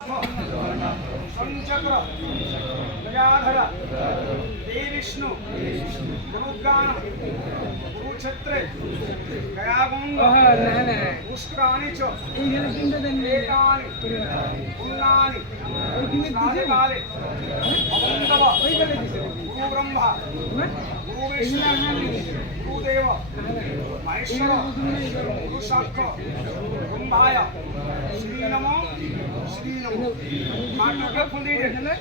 संचक्र गजाधर देविष्णु गुरुगान कुरुक्षेत्रे गयागुंग पुष्कराणि च एतानि पुण्यानि काले अवन्दव गुरु ब्रह्मा गुरु विष्णु गुरुदेव महेश्वर गुरु साक्षात् ब्रह्माय श्री नमो श्री नमो माटू के फूल दीजिए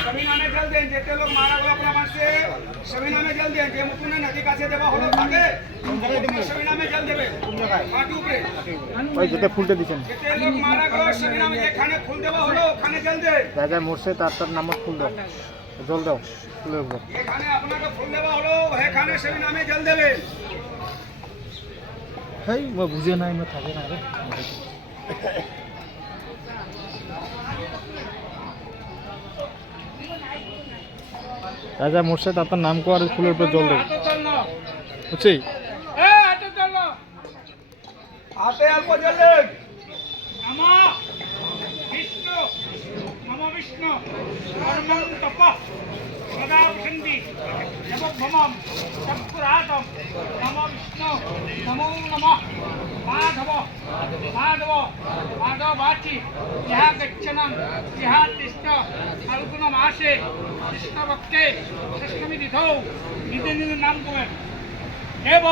सभी नामे जल दें जेते लोग मारा गया अपना मन से सभी नामे जल दें जे मुकुने नदी काছে দেবা হলো থাকে सभी नामे जल देবে माटू पे ওই যেতে ফুলটা দিবেন যেতে লোক মারা গেল সभी नामे যেখানে ফুল দেবা হলো ওখানে জল দে রাজা মোরশে তার নামে ফুল দাও জল দাও ফুলের উপর এখানে আপনাকে ফুল দেবা হলো এখানে সभी नामे জল দেবে হেই ও বুঝে নাই মে থাকে না রে রাজা মোরশে তার নাম কো আর ফুলের উপর জল দাও বুঝছি हाथे अल्प जल दे नमो विष्णु नमो विष्णु कर्मं तप सदा वसन्ति जपभमं तत्पुरातं नमो विष्णु नमो नमः माधव माधव माधव वाचि यः गच्छनं यः तिष्ठ फाल्गुनमासे कृष्णपक्षे कृष्णमी तिथौ निज निज नाम करें देव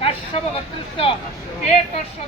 काश्यप गोत्रस्य के तस्य